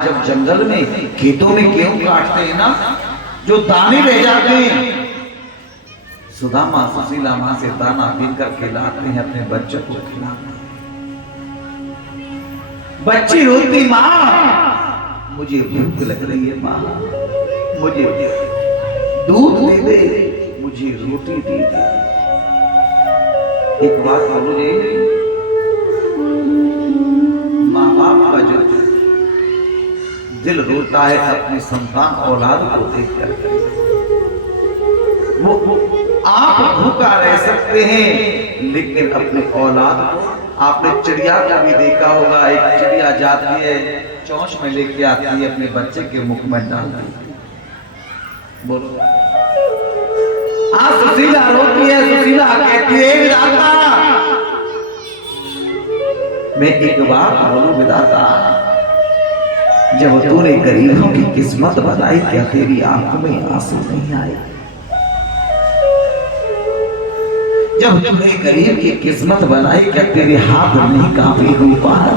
जब जंगल में खेतों में गेहूं काटते हैं ना, जो दाने रह जाते हैं, सुदामा सुशीला मां से दाना बीन कर खिलाते हैं, अपने बच्चों को खिलाते हैं। बच्ची रोती, माँ मुझे भूख लग रही है, माँ मुझे दूध दे दे, मुझे रोटी दे दे। एक बात बोलो जी, माँ बाप का जो दिल रोता है अपनी संतान औलाद को देखकर, वो आप भूखा रह सकते हैं लेकिन अपने औलाद को, आपने चिड़िया को भी देखा होगा, एक चिड़िया जाती है चोंच में लेके आती है, अपने बच्चे के मुख में डालती है। बोलो, आज सुशीला रोती है, सुशीला कहती है विधाता, मैं एक बात बोलूं विधाता, जब तूने गरीबों की किस्मत बनाई, क्या तेरी आंखों में आंसू नहीं आए? जब तूने गरीब की किस्मत बनाई, क्या तेरे हाथ नहीं कांपे गोपाल?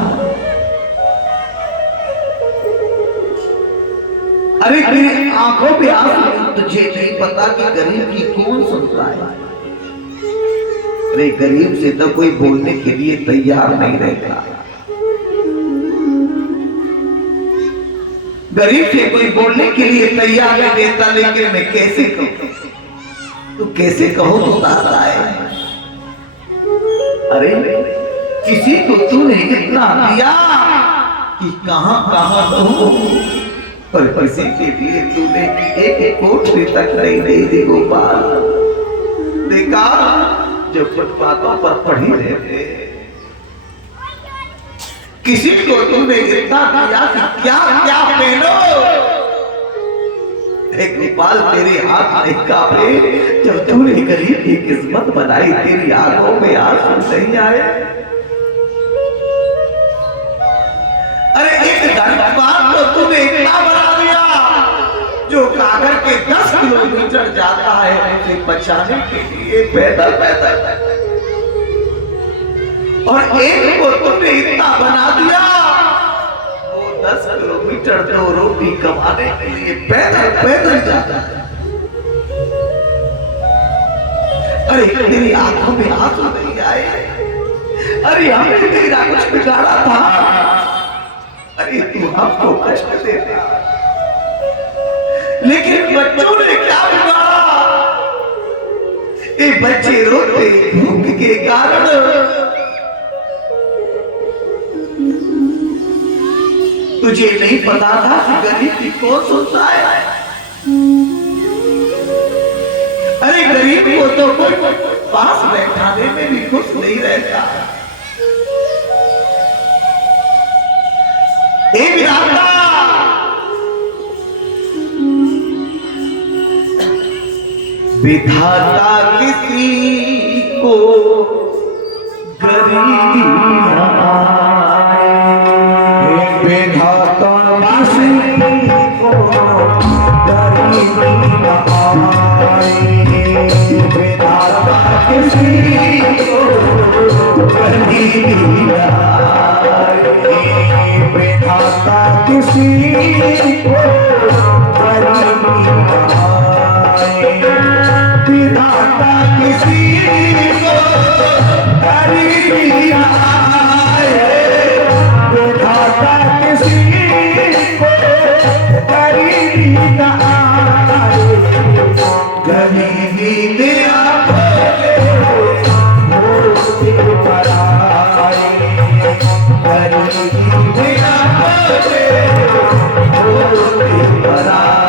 अरे तेरी आंखों पे आंसू, तुझे नहीं पता कि गरीब की कौन सुनता है? अरे गरीब से तो कोई बोलने के लिए तैयार नहीं रहता, गरीब से कोई बोलने के लिए तैयार नहीं देता, लेकिन मैं कैसे कहूं, तू कैसे कहो तो दाता है। अरे किसी को तूने इतना दिया कि कहां कहां दो, पर किसी के लिए तूने एक कोठरी तक नहीं दे दी गोपाल। देखा जो फुटपाथों पर पड़ी रहते, किसी को तूने इतना दिया कि क्या क्या पहनो। गोपाल तेरे हाथ नहीं कांपे जब तूने गरीब की किस्मत बनाई, तेरी आंखों में आंसू नहीं आए? अरे एक धनवान को तूने इतना बना दिया जो कागर के 10 किलोमीटर जाता है उसे बचाने के लिए पैदल पैदल, और एक को तुमने इतना बना दिया वो 10 किलोमीटर तो रोटी कमाने के लिए पैदल पैदल जाता है। अरे तेरी आंखों में आंसू नहीं आए? अरे हमने तेरा कुछ बिगाड़ा था? अरे तू हमको कष्ट देता, लेकिन बच्चों ने क्या बिगाड़ा? ये बच्चे रोते भूख के कारण, तुझे नहीं पता था कि गरीब की कौन सुनता है? अरे गरीब को तो कोई पास बैठाने में भी खुश नहीं रहता। विधाता किसी को गरीबी न आए, विधाता किसी को गरीबी न आए, विधाता किसी को गरीबी न आए, विधाता किसी को गरीबी न आए, विधाता किसी को गरीबी न आए, विधाता किसी को गरीबी न आए, गरीबी दिया होते पराए, गरीबी दिया होते पराए।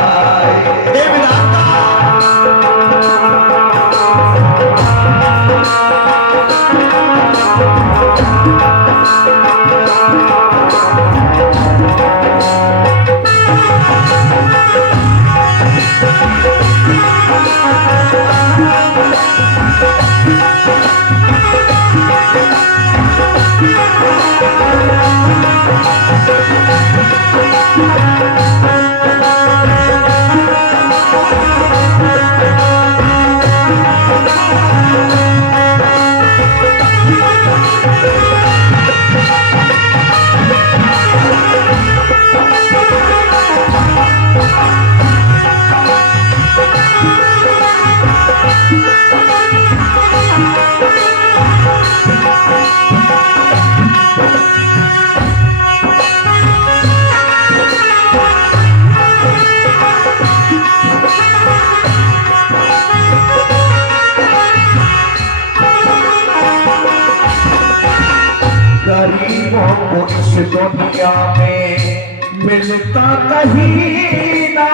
मिलता कहीं ना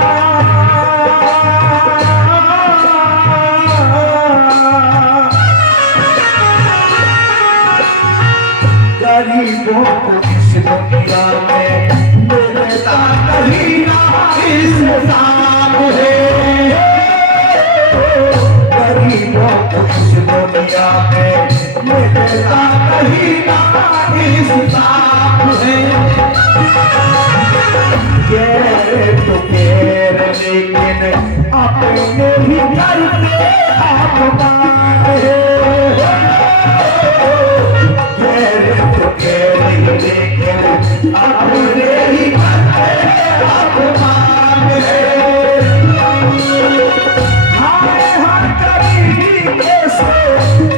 गरीबों को इस दुनिया में मिलता कहीं ना इंसान है गरीबों को इस दुनिया में मिलता कहीं ना इंसान है तो केर लेकिन अपने ही करते अपमान है तो केर लेकिन अपने ही करते अपमान है हाय हर गरीबी कैसे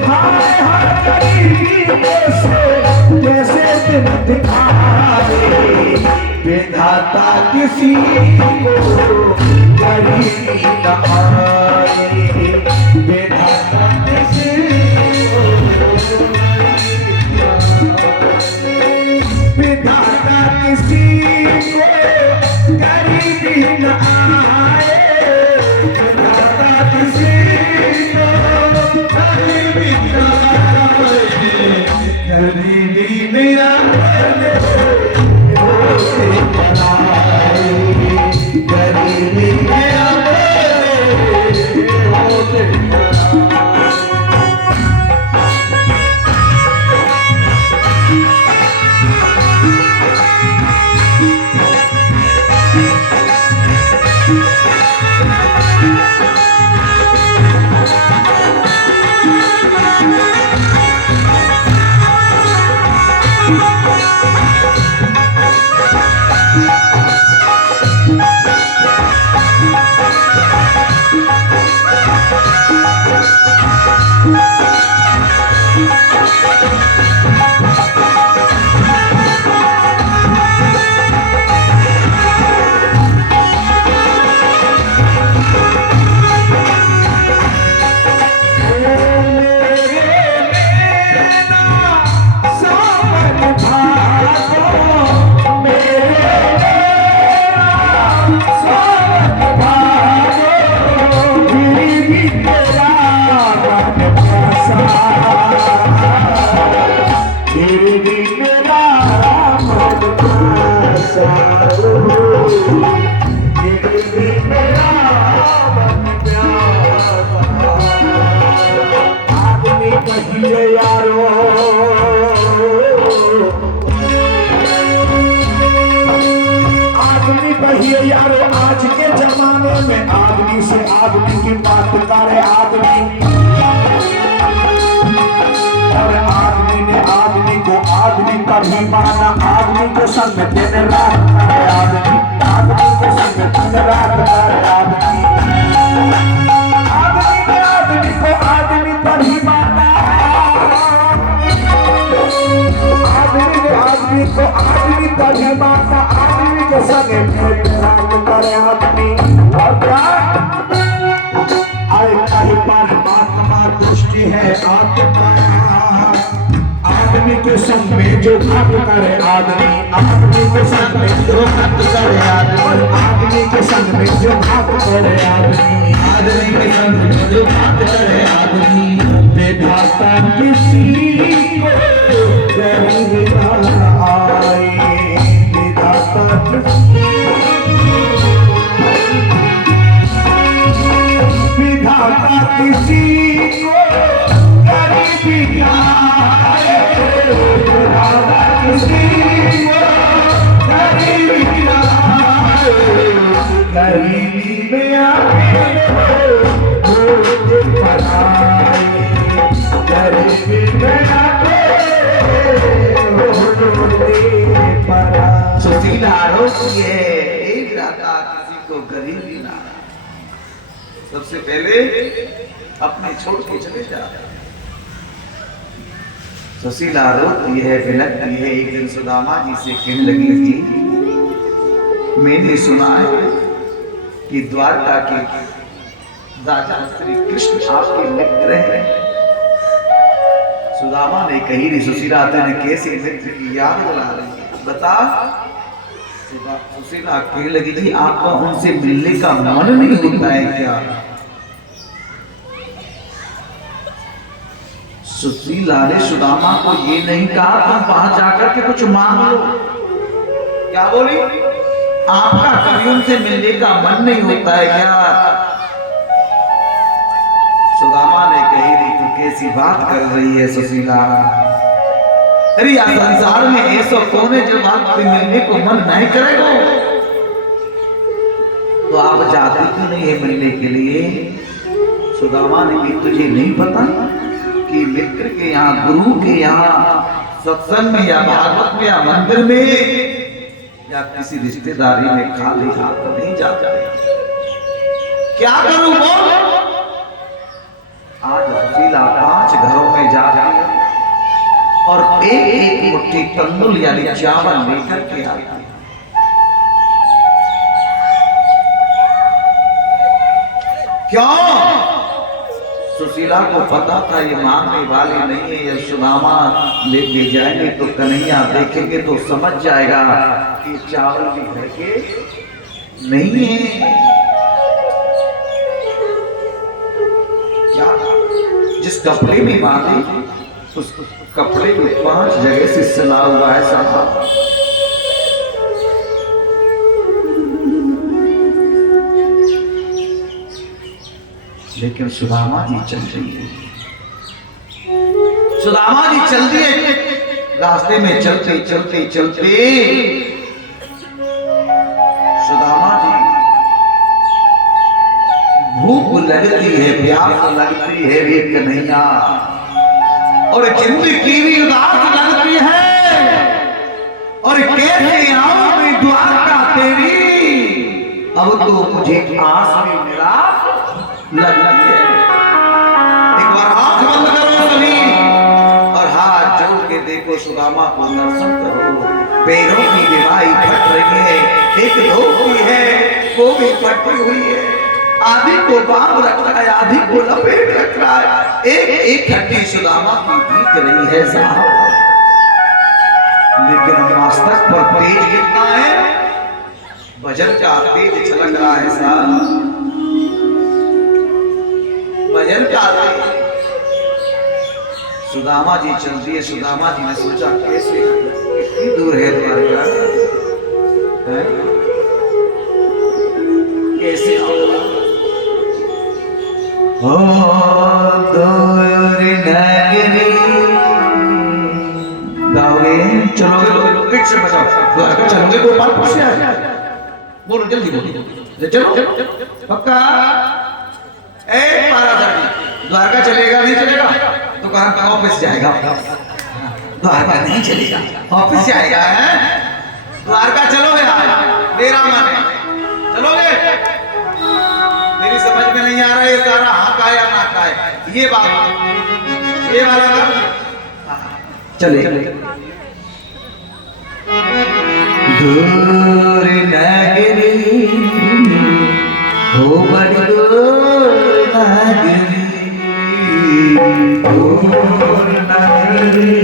हाय हर गरीबी कैसे दिन दिखाए विधाता किसी को गरीबी न आए विधाता किसी विधाता किसी को गरीबी न आए विधाता किसी को गरीबी न आए गरीबी मेरा यारो आज के जमाने में आदमी से आदमी की बात करे आदमी और आदमी ने आदमी को आदमी कभी माना आदमी के संग दिन रात करे आदमी के संग दिन रात करे आदमी ने आदमी को आदमी कभी माना आदमी ने आदमी को आदमी कभी माना आदमी के संग करे आदमी और क्या आए कहीं परमात्मा दृष्टि है आत्मा आदमी के संग में जो घात करे आदमी के संग में जो घात करे आदमी के संग में जो घात करे आदमी के संग में जो घात करे आदमी विधाता किसी को गरीबी न आए विधाता किसी विधाता किसी को गरीबी न आए विधाता किसी को गरीबी न आए गरीबी में आए गरीबी में आए सुशीला आरोप ये एक राता किसी को गरीबी ना सबसे पहले अपने छोड़ के चले जा सुशीला आरोप ये है विनती है एक दिन सुदामा जी से कहने लगी जी मैंने सुना है कि द्वारका के राजा श्री कृष्ण आपके मित्र हैं सुदामा ने कही री सुशीला ने कैसे मित्र की याद दिला रही है बता सुशीला कहने लगी जी आपका उनसे मिलने का मन नहीं होता है क्या? सुशीला ने सुदामा को ये नहीं कहा तुम वहां जाकर के कुछ मांग लो। क्या बोली? आपका कभी उनसे मिलने का मन नहीं होता है क्या? सुदामा ने कही रही तू कैसी बात कर रही है सुशीला? अरे यार संसार में ऐसा कौन है जो बात मिलने को मन नहीं करेगा? तो आप जाती क्यों नहीं है मिलने के लिए? सुदामा ने कहा तुझे नहीं पता कि मित्र के यहाँ, गुरु के यहाँ सत्संग में या भागवत में या मंदिर में या किसी रिश्तेदारी में खाली हाथ नहीं जाता। क्या करूं बोल? आज सुशीला 5 घरों में जा रही है और एक मुट्ठी तंदुल यानी चावल लेकर के आती है। क्यों? सुशीला को पता था ये मांगने वाली नहीं है, ये सुदामा लेके जाएंगे तो कन्हैया देखेंगे तो समझ जाएगा कि चावल भी घर के नहीं है। क्या? जिस कपड़े में बांधी उस कपड़े में 5 जगह से सिला हुआ है साहब। लेकिन सुदामा जी चल रही है, सुदामा जी चल रही है। रास्ते में चलते चलते चलते सुदामा जी भूख लगती है, प्यास लगती है रे कन्हैया, और जिंदगी भी उदास लगती है, और कैसे आऊं मैं द्वारका तेरी, अब तो मुझे आस में निराश लगती है। एक बार आंख बंद करो सभी और हाथ जोड़ के देखो, सुदामा को दर्शन करो। पैरों की दीवाई फट रही है, एक धोती है वो भी फटी हुई है, आधी को बांध रख रहा है, आधी को लपेट रख रहा है, एक हड्डी सुदामा की दिख रही है साहब। लेकिन मस्तक पर तेज कितना है, भजन का तेज छलक रहा है साहब, भजन का तेज। सुदामा जी चल रही है। सुदामा जी ने सोचा कैसे, कितनी दूर है द्वारका, कैसे आऊंगा? ओ दूर नगरी गावे, चलो फिर से बताओ, द्वारका चलोगे? गोपालपुर से आ, बोलो जल्दी बोलो, चलो पक्का? ए महाराज द्वारका चलेगा नहीं चलेगा? दुकान का ऑफिस जाएगा, द्वारका नहीं चलेगा, ऑफिस जाएगा है? द्वारका चलो यार, मेरा मन है, चलोगे? मेरी समझ में नहीं आ रहा है सारा हाँ का या ना का है, ये बात, ये वाला चले। दूर नगरी हो बड़ी दूर नगरी, दूर नगरी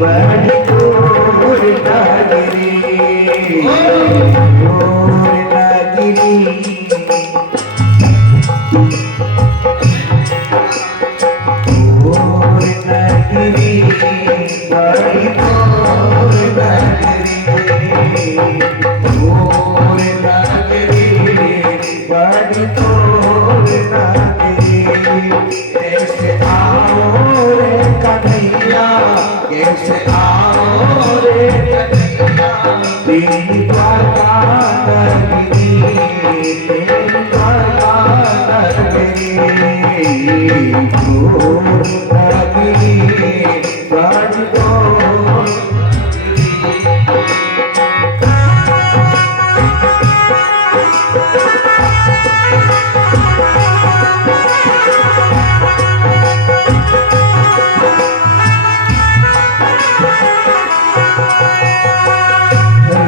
बड़ी दूर नगरी, दूर नगरी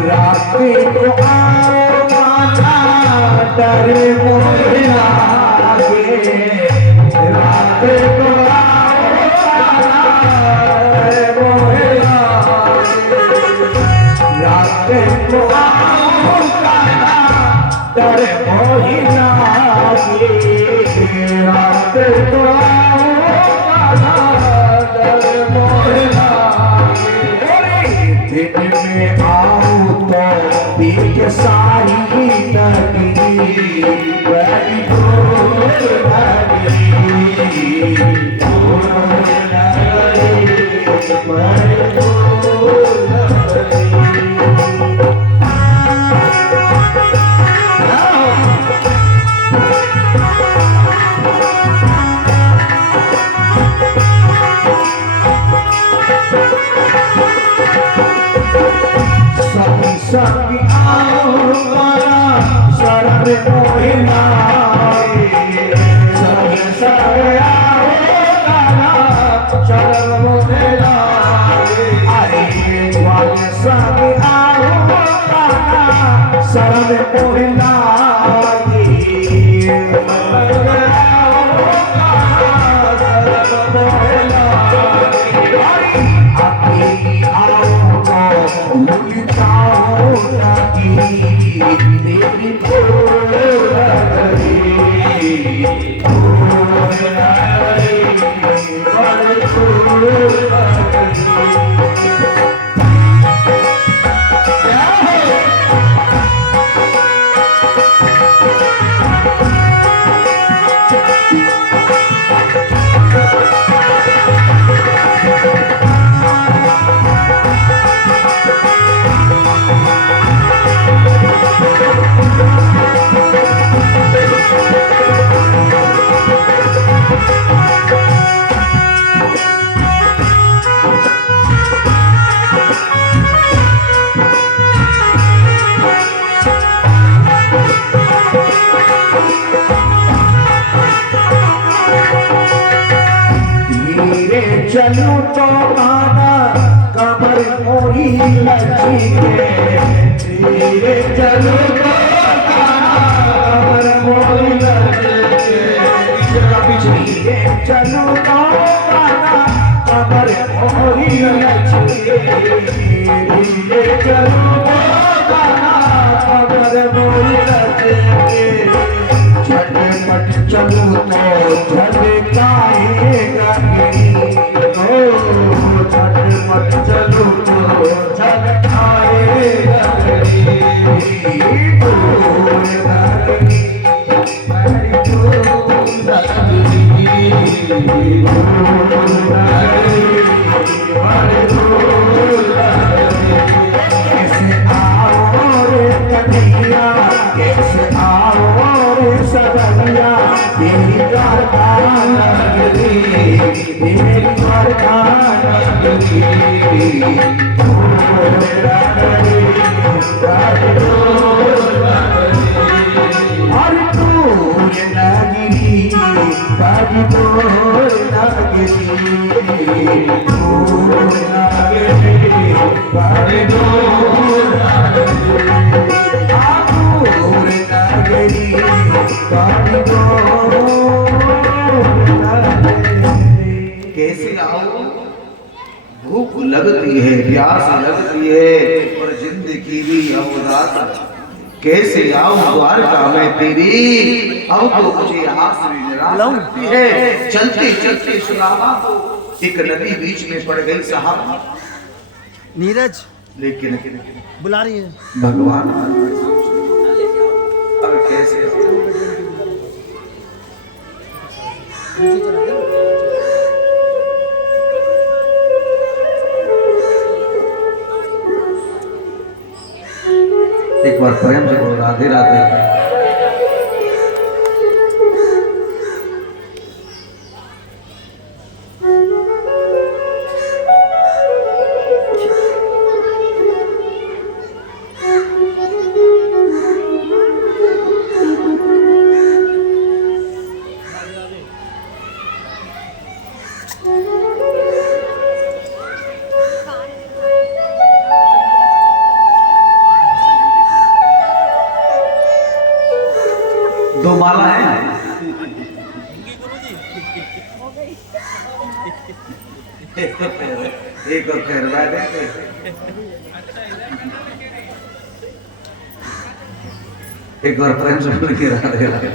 रात को डर मोही लागे रात को आओ डर मोही लागे दिन में आओ तो पीठ सारी नदी बड़ी दूर नदी संग आओ शरण मोहि लागे संग आओ शरण मोहि लागे अरे संग आओ शरण मोहि लागे चलो तो आना कमर मोरी लचीके धीरे चलो तो आना कमर मोरी लचीके धीरे चलो तो आना कमर मोरी लचीके धीरे चलो तो आना कमर मोरी लचीके झटपट चलो तो झटकाएगा झटपट चलो तो झटकाएगा कैसे आओ रे कन्हैया कैसे आओ रे सवैया तेरी द्वारका नगरी तेरी द्वारका नगरी अरे दूर नगरी बड़ी दूर नगरी दूर नगरी बड़ी दूर नगरी कैसे आओ भूख लगती है प्यास लगती है और जिंदगी भी अवरात कैसे आओ द्वारका में तेरी अब तो मुझे आस में निराश लगती है चलते चलते सुदामा एक नदी बीच में पड़ गई साहब नीरज लेकिन बुला रही है भगवान अब कैसे एक बार प्रेम से बोलो राधे राधे दो माला है एक और करवा देंगे एक बार प्रेम से बोल के राधे राधे,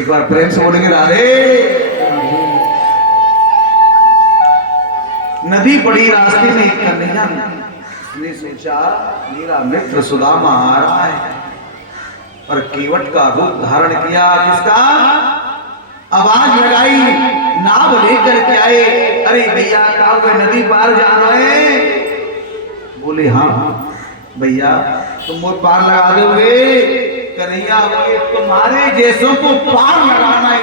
एक बार प्रेम से बोलेंगे राधे। नदी पड़ी रास्ते में एक कन्हैया ने सोचा मेरा मित्र सुदामा आ रहा है, और केवट का रूप धारण किया। किसका? आवाज लगाई, नाव लेकर के आए। अरे भैया का वे नदी पार जा रहे हैं? बोले हाँ भैया तुम वो पार लगा दोगे? कन्हैया बोले तुम्हारे जैसों को पार लगाना है,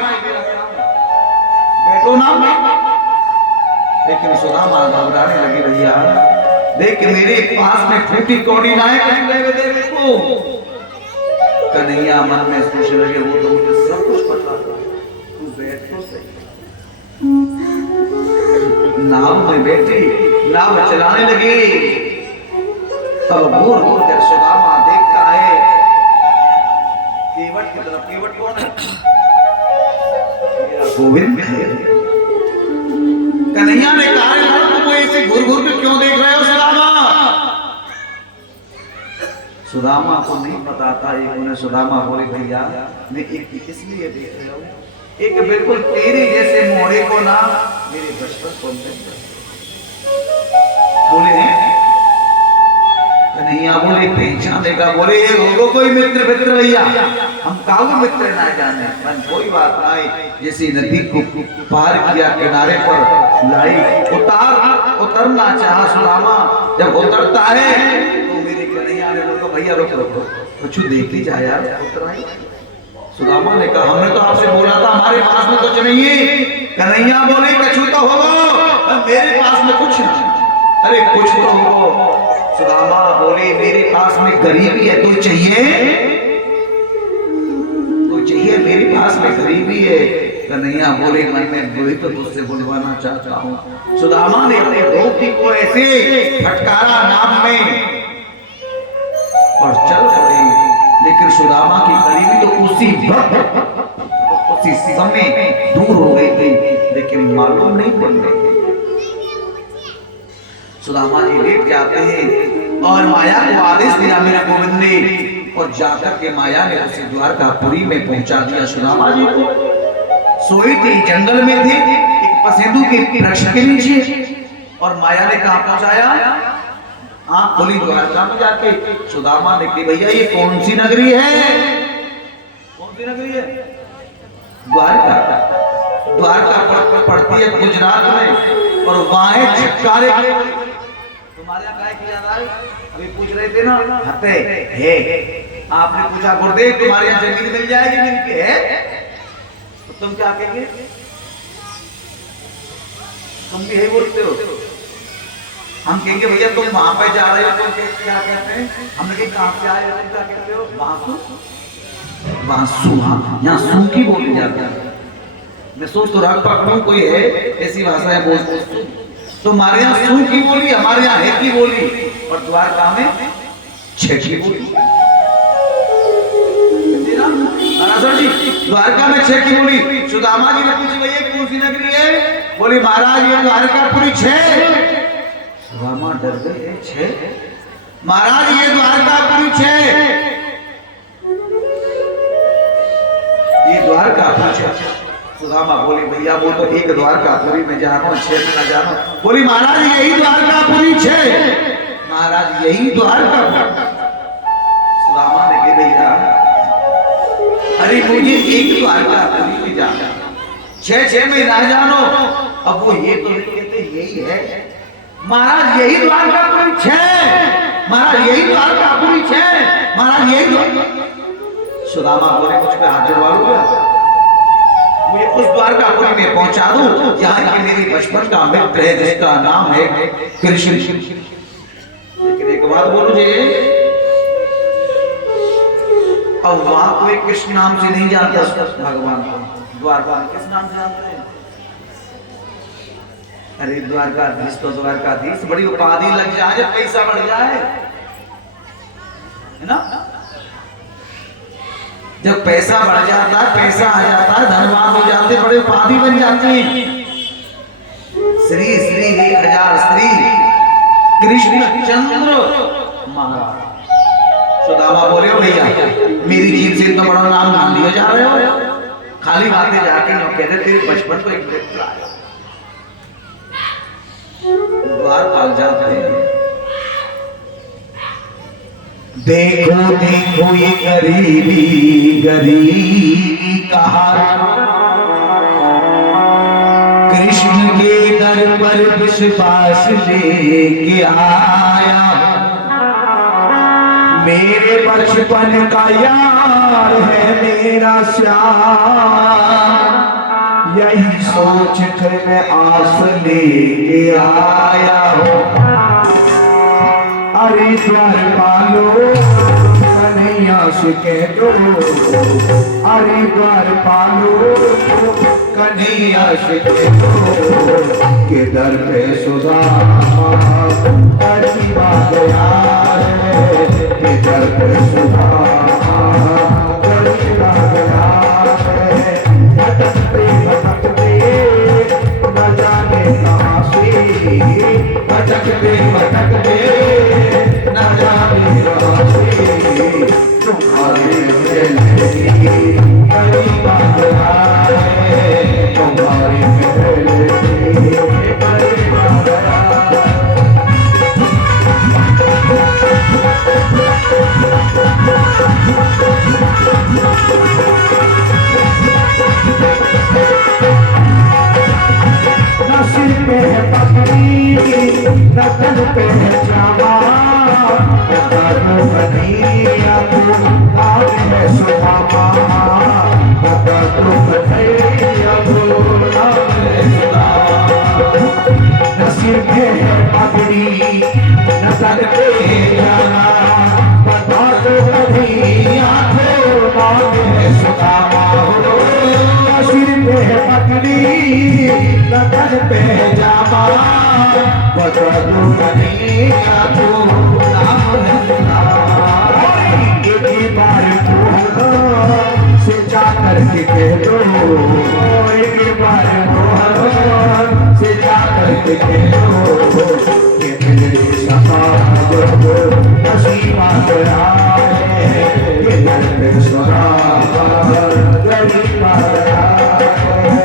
बैठो ना। लेकिन सुदामा घबराने लगे, भैया देख मेरे पास में फूटी कौड़ी नायक देने को। कन्हैया मन में सोचने लगे वो तो मुझे सब कुछ पता था, तू बैठ तो सही। नाव में बैठी, नाव चलाने लगी। तब घूर घूर कर सुदामा देखता है केवट की तरफ। केवट कौन है? गोविंद है। कन्हैया ने कहा तुम ऐसे घूर घूर के क्यों देख रहे हो सुदामा? सुदामा को नहीं पता था। एक उन्हें सुदामा बोले भैया मैं एक इसलिए देख रहा हूँ, एक बिल्कुल तेरे जैसे मोड़े को ना मेरे बचपन को बोले। कन्हैया बोले पहचान देगा? बोले ये होगो कोई मित्र मित्र भैया, हम काऊ मित्र ना जाने। मन कोई बात नहीं। जैसे नदी को पार किया, किनारे पर लाई, उतरना चाहा सुदामा। जब उतरता है तो मेरे कन्हैया ने बोला भैया रुक रुको, कुछ देख ही जा यार। उतराई। सुदामा ने कहा हमने तो आपसे बोला था हमारे पास में कुछ नहीं है। कन्हैया बोले कछु तो होगा, मेरे पास में कुछ नहीं। अरे कुछ तो होगा। सुदामा बोले मेरे पास में गरीबी है, तो चाहिए मेरे पास में गरीबी है। कन्हैया बोले मन में वही तो तुझसे बुलवाना चाहता हूँ। सुदामा ने अपने धोती को ऐसे फटकारा नाम में और चल पड़े। लेकिन सुदामा की गरीबी तो उसी समय दूर हो गई थी, लेकिन मालूम नहीं पड़ रही। सुदामा जी लेट जाते हैं और माया को आदेश दिया मेरे गोविंद ने, और जाकर के माया ने उसे द्वारकापुरी में पहुंचा दिया। सुदामा जी को सोई थी, जंगल में थे, एक पसेंदू के वृक्ष के नीचे, और माया ने कहा पहुंचाया? हाँ बोली द्वारका में जाके। सुदामा ने कहा भैया ये कौन सी नगरी है? कौन सी नगरी है? द्वारका। द्वारका पड़ती है गुजरात में, और वहां है छटकारे। तुम्हारे क्या किया था? अभी पूछ रहे थे ना, हते है। आपने पूछा गुरुदेव तुम्हारे यहाँ जमीन मिल जाएगी? मिलके है। तो तुम क्या कहेंगे? तुम भी है बोलते हो। हम कहेंगे भैया तुम वहां पे जा रहे हो तो क्या कहते हैं? हमने कहा कहां से आए हो? तुम क्या कहते हो? बांसु। बांसु, हाँ यहाँ सू की बोली जाती है। मैं सोच तो रख पकड़ू कोई है ऐसी भाषाएं बोलते। तो हमारे यहाँ सू की बोली, हमारे यहाँ है की बोली, और द्वारका में छे की बोली। सर जी द्वारका में छे की बोली। सुदामा जी ने पूछी भैया कौन सी नगरी है? बोली महाराज ये द्वारकापुरी छे। सुदामा डर गए, छे? महाराज ये द्वारकापुरी छे। ये द्वारकापुरी छे। सुदामा बोले भैया वो तो एक द्वारकापुरी में जानो, छे में ना जानो। बोली महाराज यही द्वारकापुरी छे। महाराज यही द्वारकापुरी। सुदामा ने कहा भैया अरे मुझे एक द्वारकापुरी में जाना, छे में ना जानो। अब वो ये तो कहते यही है। महाराज यही द्वारकापुरी छे। महाराज यही द्वारकापुरी छे। महाराज यही। सुदामा बोले कुछ पे हाथ जुड़वा लो, मुझे उस द्वारकापुरी में पहुंचा दो जहां की मेरी बचपन का मित्र है जिसका नाम है कृष्ण। लेकिन एक बात बोलू जी, अब वहां कोई कृष्ण नाम से नहीं जानता भगवान को। द्वारका किस नाम से जानते हैं? अरे द्वारकाधीश तो द्वारकाधीश बड़ी उपाधि लग जाए जब पैसा बढ़ जाए, है ना? जब पैसा बढ़ जाता है, पैसा आ जाता है, धनवान हो जाते, बड़े उपाधि बन जाते हैं। श्री श्री 1000 श्री कृष्णचंद्र महाराज। सुदामा बोले, "ओ भैया, मेरी जीभ से इतना बड़ा नाम ना लिया जा रहे हो, खाली बातें जाके न कहते तेरे बचपन को एक मित्र आया द्वारपाल जाते हैं। देखो देखो ये गरीबी गरीबी कहा, कृष्ण के दर पर विश्वास लेके आया, मेरे बचपन का यार है मेरा श्याम, यही सोच कर मैं आस लेके आया हूँ। अरे द्वारपालो कन्हैया से कह दो, अरे द्वारपालो कन्हैया से कह दो के दर पे सुदामा करीबा गया है, के दर पे सुदामा करीबा गया है। भटकते भटकते न जाने कहाँ से, भटकते भटकते न जाने कहाँ से, तुम्हारे करीबा गया है, तुम्हारे करीबा गया है। न सिर पे है पगड़ी, न तन पे है जामा, बता दो कन्हैया को नाम है सुदामा, बता दो कन्हैया को नाम है सुदामा। न सिर पे है पगड़ी, न तन पे है जामा, बता दो कन्हैया को नाम है सुदामा। सिर पे है पगड़ी, लगन पे जामा, बता दो कन्हैया को नाम है सुदामा। एक बार मोहन से जाकर के कह दो, एक बार मोहन से जाकर के कह दो कि मेरे सखा को नसीब आ गया है, कि दर पे सुदामा गरीब आ गया है।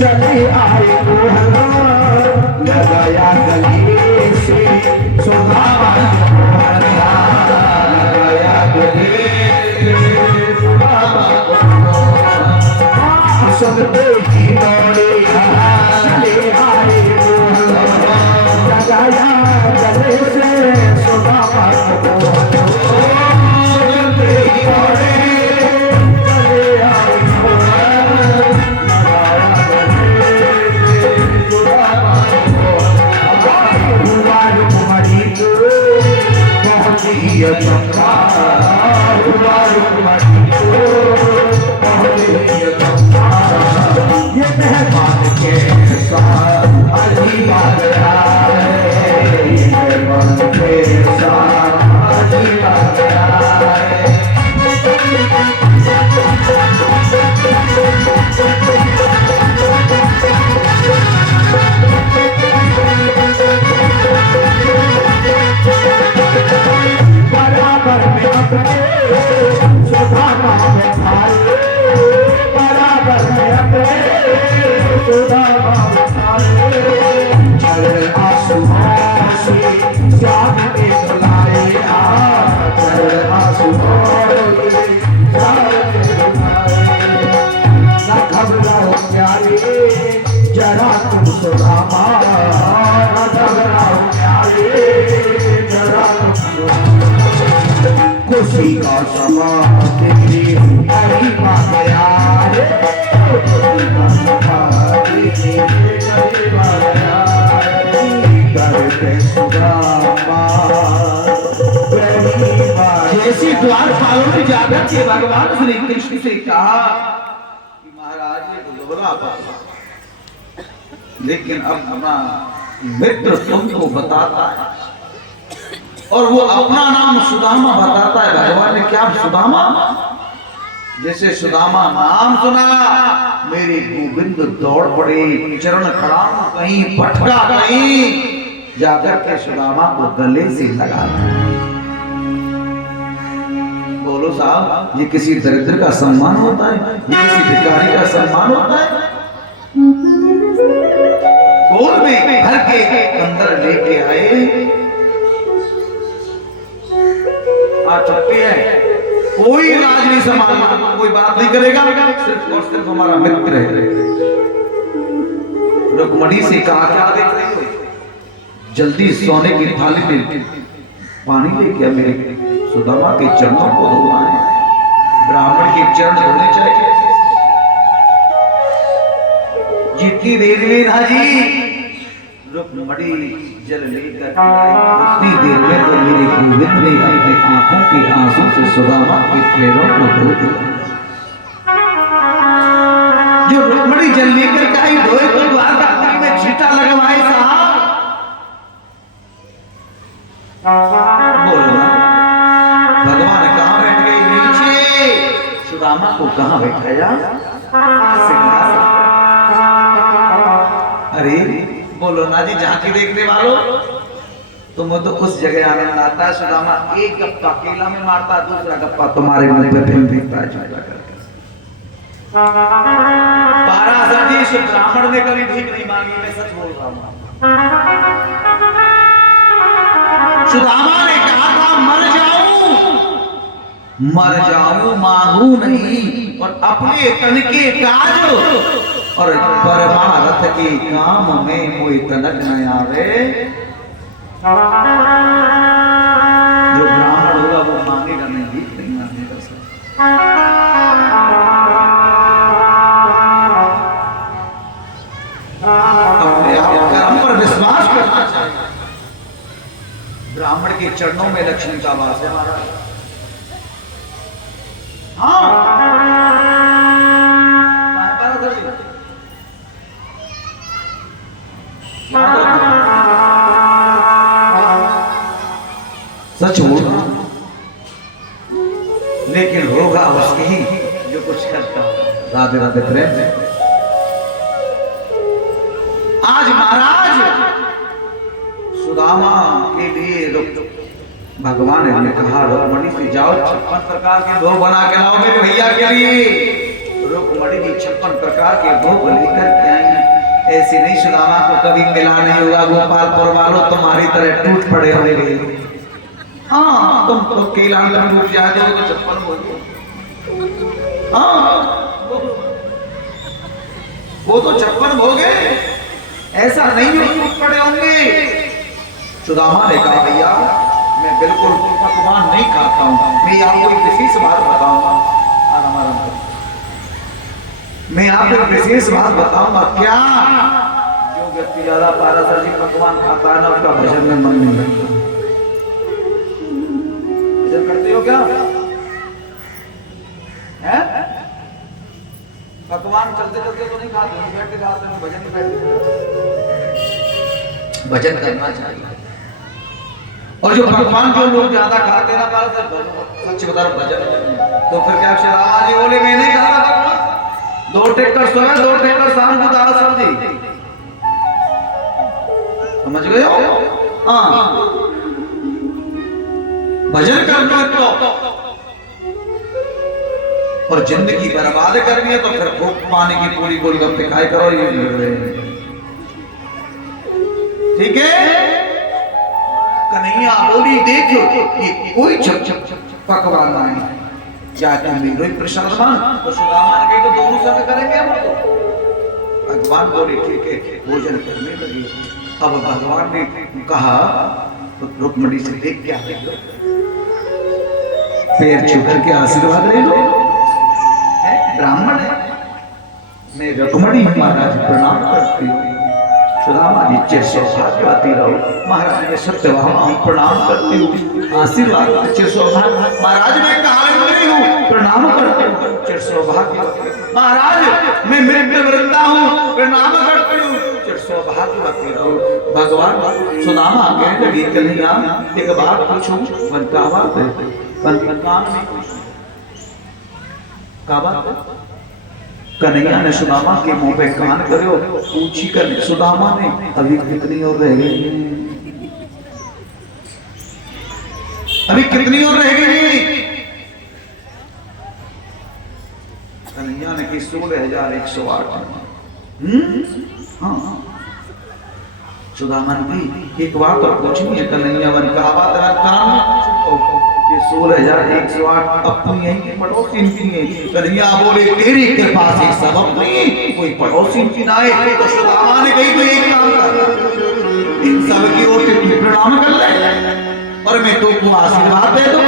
चले आए मोहल्ला, लगाया गले से सुदामा मोहल्ला, लगाया गले से सुदामा मोहल्ला। सुनते ही दौड़े चले आए मोहल्ला, लगाया गले से सुदामा मोहल्ला। सुनते ही दौड़े चले आए ये मेहमान के साथ अजीब आ गया है, ये मेहमान के साथ अजीब आ गया है। बराबर में अपने सुदामा बैठाए, बराबर में अपने सुदामा बैठाए, चल आंसुओं से जान के बुलाए, चल आंसुओं से जान के बुलाए। न घबराओ प्यारे जरा तुम सुदामा, न घबराओ प्यारे जरा तुम, खुशी का समा तेरी करीब आ गया है, खुशी का समा तेरी करीब आ गया है। जैसी द्वारपालों ने जाकर के भगवान श्री कृष्ण से कहा कि महाराज ये तो दोहरा पापा, लेकिन अब अपना मित्र तुमको बताता है और वो अपना नाम सुदामा बताता है। भगवान ने क्या सुदामा, जैसे सुदामा नाम सुना मेरे गोविंद दौड़ पड़े, चरण खड़ा कहीं भटका कहीं जाकर के सुदामा को गले से लगा। बोलो साहब, ये किसी दरिद्र का सम्मान होता है? ये किसी भिखारी का सम्मान होता है? गोद में घर के अंदर लेके आए, आ चुके हैं, कोई राज नहीं संभालना, कोई बात नहीं करेगा, सिर्फ और सिर्फ हमारा मित्र है। रुक्मणी से कहा क्या देख रहे हो, जल्दी सोने की थाली में पानी लेके मेरे सुदामा के चरणों को धोना है। ब्राह्मण के चरण धोने चाहिए। जितनी देर में ना जी रुक्मणी जल लेकर उतनी देर में तो मेरे गोविंद ने अपनी आंखों के आंसू से सुदामा के पैरों को धो दिया। जो रुक्मणी जल लेकर का ही धोए तो द्वारका में छींटा लगवाए साहब। बोलो ना, भगवान कहाँ बैठ गए? नीचे। सुदामा को कहाँ बैठाया? सिंहासन। अरे बोलो ना जी, झांकी देखने वालों, तुम्हें तो उस जगह आनंद आता है। सुदामा एक गप्पा केला में मारता, दूसरा गप्पा तुम्हारे मुंह पे फिर फेंकता है। पाराशर जी, ब्राह्मण ने कभी भीख नहीं मांगी, मैं सच बोल रहा हूँ। सुदामा ने कहा था मर जाऊं मांगू नहीं, और अपने तन के काज और परमारथ के काम में कोई तनक न आवे। जो ब्राह्मण होगा वो मांगेगा नहीं, भीख नहीं मांगेगा सर। अपने आप कर्म पर विश्वास करना चाहिए। ब्राह्मण के चरणों में लक्ष्मी का वास है महाराज। सच बोल रहा हूं, लेकिन होगा उसके ही जो कुछ करता हो। राधे राधे प्रेम से। आज महाराज सुदामा के लिए भगवान ने कहा रुक्मणी से जाओ 56 प्रकार के भोग बना के लाओ मेरे भैया के लिए। रुक्मणी जी 56 प्रकार के भोग लेकर के आई। ऐसे नहीं सुदामा को कभी मिला नहीं होगा। गोपालपुर वालों तुम्हारी तरह टूट पड़े होंगे। हाँ, तुम तो केला टूट जाते हो तो 56 भोग। हाँ, वो तो 56 भोगे, ऐसा नहीं हो टूट पड़े होंगे। सुदामा ने कहा भैया मैं बिल्कुल पकवान नहीं खाता हूँ। मैं आपको एक विशेष बात बताऊंगा। मैं आपको एक विशेष बात बताऊंगा। क्या? जो व्यक्ति ज्यादा पाराशर जी पकवान खाता है ना, उसका भजन में मन नहीं लगता। भजन करते हो क्या? है? पकवान चलते चलते तो नहीं खाते, बैठ के खाते हैं। भजन में बैठ के भजन करना चाहिए। और जो पकवान जो लोग ज्यादा खाते ना, सच बता रहा भजन, तो फिर क्या रामा जी बोले मैं नहीं खा रहा। 2 टेकर सुबह 2 टेकर शाम को दाल सब्जी, समझ गए हो? हाँ, भजन करना तो। और जिंदगी बर्बाद करनी है तो फिर भूख पानी की पूरी गोलगप्पे खाए करो। ये ठीक है? कन्हैया बोली देखो कि कोई पकवान नहीं, क्या मेरे प्रसाद मान। तो सुदामा ने कहा तो दोनों संग करेंगे हम तो। भगवान बोले ठीक है, भोजन करने लगे। अब भगवान ने कहा तो रुक्मणी से देख क्या पैर छू करके आशीर्वाद ले लो। ब्राह्मण है, मैं रुक्मणी महाराज प्रणाम करती हूँ। सुदामा जी चिर सौभाग्यवती रहो। महाराज ने सत्यभामा प्रणाम करती हूँ, आशीर्वाद चिर सौभाग्य। महाराज मैं कालंदरी हूँ, प्रणाम करती हूँ, चिर सौभाग्यवती। महाराज मैं मृत्यु वृंदा हूँ, प्रणाम करती हूँ, चिर सौभाग्यवती रहो। भगवान सुदामा कहने लगी कन्हैया एक बात पूछूं। वन का बात है, वन काम नहीं पूछूं का बात। कन्हैया ने सुदामा के मुंह पे कान करो, पूछी कर सुदामा ने अभी कितनी और रह गई, अभी कितनी और रह गई। कन्हैया ने की 16,108। हाँ सुदामन की एक बात और पूछनी है कन्हैया। वन का बात ये 16,108 अपनी यही की पड़ोसी की है। कन्हैया बोले तेरी कृपा से सब अपनी, कोई पड़ोसी की ना है। तो सुदामा ने कही तो एक काम कर, इन सब की ओर से तू प्रणाम कर ले और मैं तो को आशीर्वाद दे दूं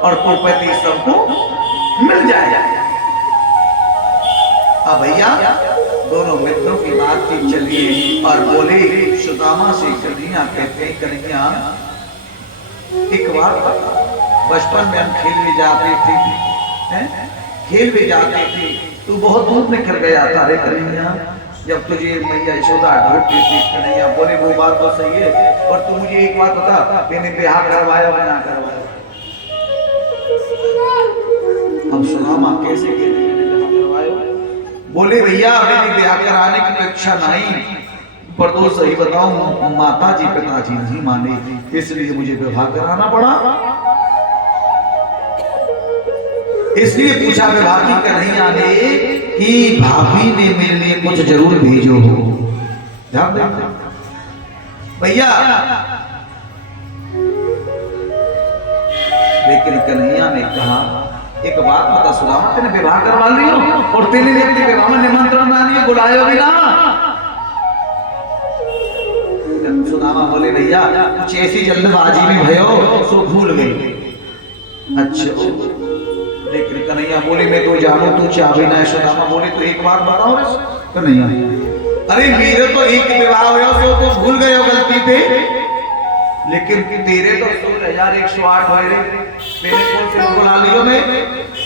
और तो पति सबको मिल जाएगा। अब भैया दोनों मित्रों की बातचीत चली और बोले सुदामा से कन्हैया कहते हैं कन्हैया एक बात, बचपन में हम खेल भी जाते थे, खेल भी जाते थे, तू बहुत दूर निकल गया था रे कन्हैया, जब तुझे मैया यशोदा ढूंढती थी। कन्हैया बोले वो बात तो सही है, और तू मुझे एक बात बता, मैंने ब्याह करवाया या ना करवाया? अब सुदामा कैसे करवाया? बोले भैया मैंने ब्याह कराने की इच्छा नहीं, पर तो सही बताऊं माता जी पिताजी नहीं माने, इसलिए मुझे विवाह कराना पड़ा। इसलिए पूछा विवाह की कन्हैया ने कि भाभी ने मेरे लिए कुछ जरूर भेजो हो। ध्यान देना भैया। लेकिन कन्हैया ने कहा एक बात बता सुदामा, तेने विवाह करवा लियो और तेरे लिए अपने विवाह में निमंत्रण ना दिया, बुलायो भी ना। सुदामा बोले भैया कुछ ऐसी जल्दबाजी में भयो सो भूल गई। अच्छा लेकिन कन्हैया बोले मैं तो जानू तू चाहे ना। सुदामा बोले तो एक बात बताओ रे कन्हैया, अरे मेरे तो एक विवाह हुआ सो तो भूल गए हो गलती पे, लेकिन तेरे तो 16,108 हुए रे, तेरे कौन से बुला लियो मैं,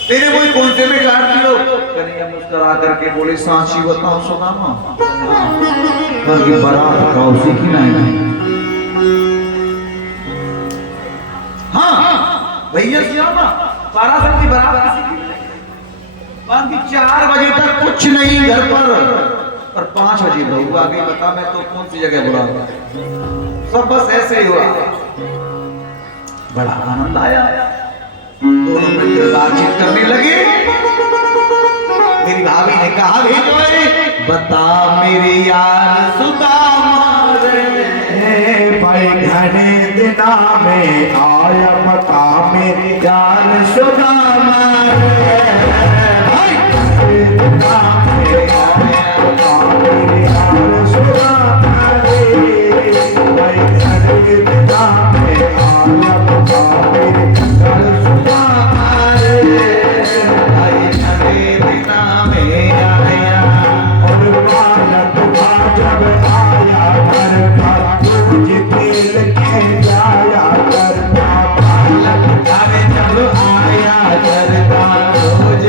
तेरे कोई कौन से में काट दियो? कन्हैया मुस्कुरा करके बोले सांची बताओ सुदामा, ये बारात कौसी की नहीं। हाँ भैया सुदामा बारात की बारात किसी की नहीं, बाकी 4 बजे तक कुछ नहीं घर पर, और 5 बजे बहू आ गई। बता मैं तो कौन सी जगह बुला, सब बस ऐसे ही हुआ। बड़ा आनंद आया, दोनों मित्र बातचीत करने लगे। मेरी भाभी ने कहा बता मेरे यार सुदामा रे, भाई घने दिना में आया पता मेरे यार सुदामा रे, भाई घने दिना में आया पता मेरे यार सुदामा रे, भाई घने दिना में आया पता मेरे यार सुदामा रे, भाई घने दिना में आया और बालक जब आया घर का दूध तेल के जाया कर, बालक जब आया घर का दूध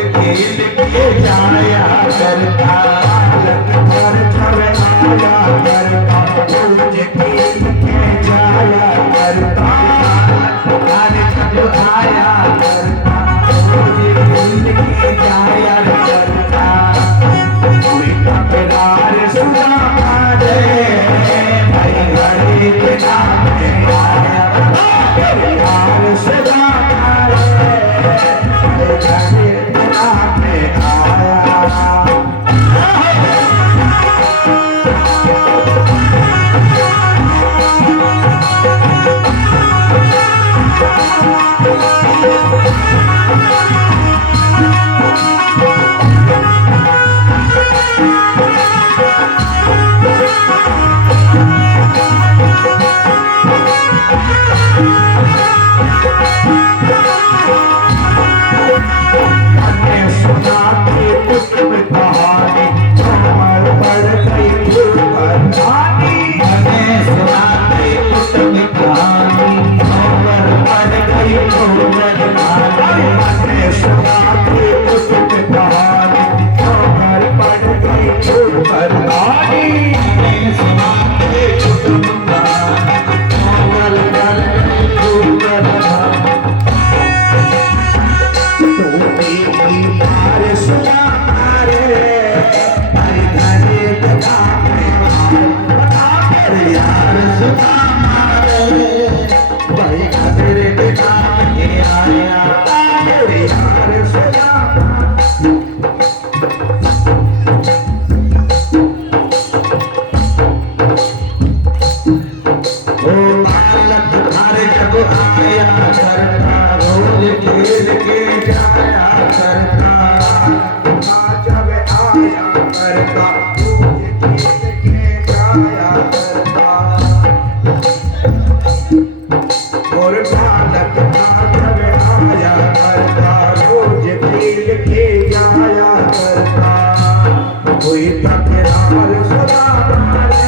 बालक घर जब आया करता रोज खेल के जाया करता जब आया करता रोज खेल के जाया करता और बालक जब आया करता रोज खेल के जाया करता कोई तकरार सदा मारे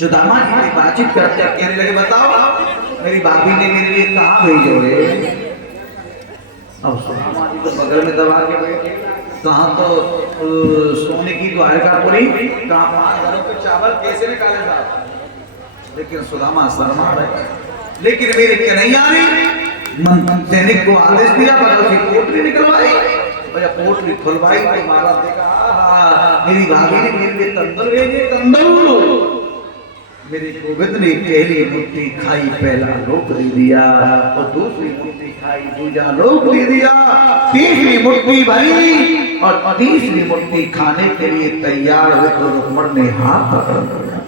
सुदामा जी ने बातचीत करते कहने लगे बताओ मेरी भाभी ने मेरे लिए कहाँ भेजो रे। अब सुदामा जी तो बगल में दबा के बैठे कहाँ तो सोने की द्वारकापुरी कहाँ 5 घरों पे चावल कैसे निकाले साहब। लेकिन सुदामा शर्मा रहे। लेकिन मेरे कन्हैया ने सैनिक को आदेश दिया बगल से पोटली निकलवाई भैया पोटली खुलवाई तो महाराज ने कहा मेरी भाभी ने मेरे लिए तंदूर भेजे तंदूर। मेरे गोविंद ने पहली मुट्ठी खाई पहला रोक दे दिया और दूसरी मुट्ठी खाई दूजा रोक दे दिया तीसरी मुट्ठी भरी और तीसरी मुट्ठी खाने के लिए तैयार हुए तो रुक्मण ने हाथ पकड़ लिया।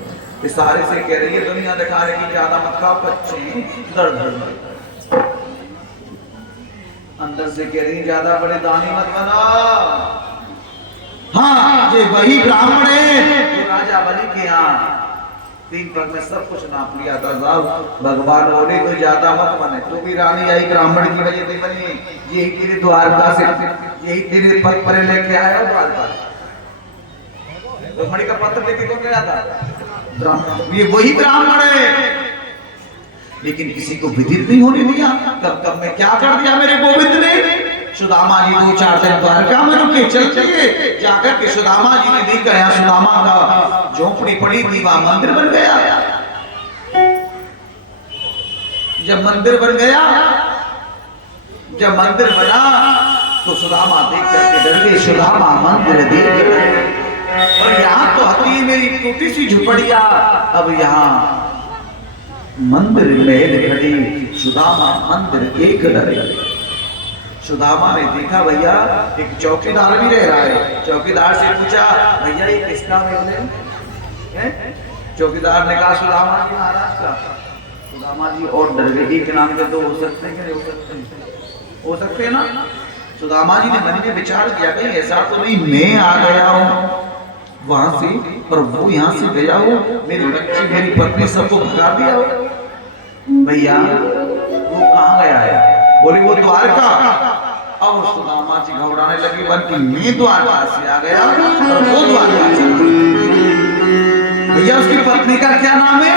इशारे से कह रही है दुनिया दिखा रही कि ज्यादा मत खाओ बच्चे दर्द अंदर से कह रही ज्यादा बड़े दानी मत बनाओ। हाँ ये वही ब्राह्मण है राजा बलि के यहाँ 3 पग में सब कुछ नाप लिया था साहब। भगवान बोले तो ज्यादा मत बने तो भी रानी आई ब्राह्मण की वजह से बनी यही तेरे द्वारका से यही तेरे पद पर लेके आया द्वारका तो मणि का पत्र लेके कौन गया था ब्राह्मण। ये वही ब्राह्मण है लेकिन किसी को विदित नहीं होने दिया। कब कब में क्या कर दिया मेरे गोविंद ने। सुदामा जी 2-4 दिन द्वारका में रुके चलते जाकर के सुदामा जी ने देखा यहाँ सुदामा का झोपड़ी पड़ी थी वहां मंदिर बन गया। जब मंदिर बना तो सुदामा देख करके डर गए। सुदामा मंदिर देख गए और यहाँ तो हती मेरी टूटी सी झुपड़िया अब यहाँ मंदिर में खड़ी सुदामा मंदिर एक डरे। सुदामा ने देखा भैया एक चौकीदार भी रह रहा है। चौकीदार से पूछा भैया ये किसका मेल है। चौकीदार ने कहा सुदामा जी महाराज का। सुदामा जी और डर गए एक नाम के 2 हो सकते हैं कि हो सकते हैं ना। सुदामा जी ने मन में विचार किया कहीं ऐसा तो नहीं मैं आ गया हूँ वहां से और वो यहाँ से गया हो मेरी बच्ची मेरी पत्नी सबको भगा दिया हो। भैया वो कहाँ गया है। बोली वो द्वारका। अब सुदामा जी घबराने लगी बल्कि मैं द्वारका से आ गया और वो द्वारका चल गई। भैया उसकी पत्नी का क्या नाम है।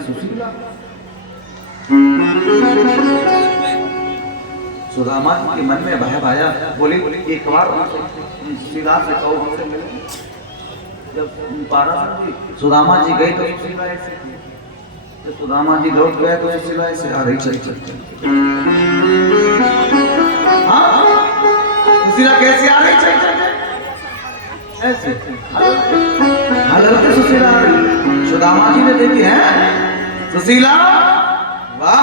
सुशीला। सुदामा जी के मन में भय भाया बोले एक बार सुशीला से कहो हमसे मिले। जब सुदामा जी गए तो सुशीला ऐसे थी। जब सुदामा जी लौट गए तो सुशीला ऐसे आ रही चल हाँ सुशीला कैसे आ रही चल ऐसे हल्के सुशीला आ रही। सुदामा जी ने देखी है सुशीला वाह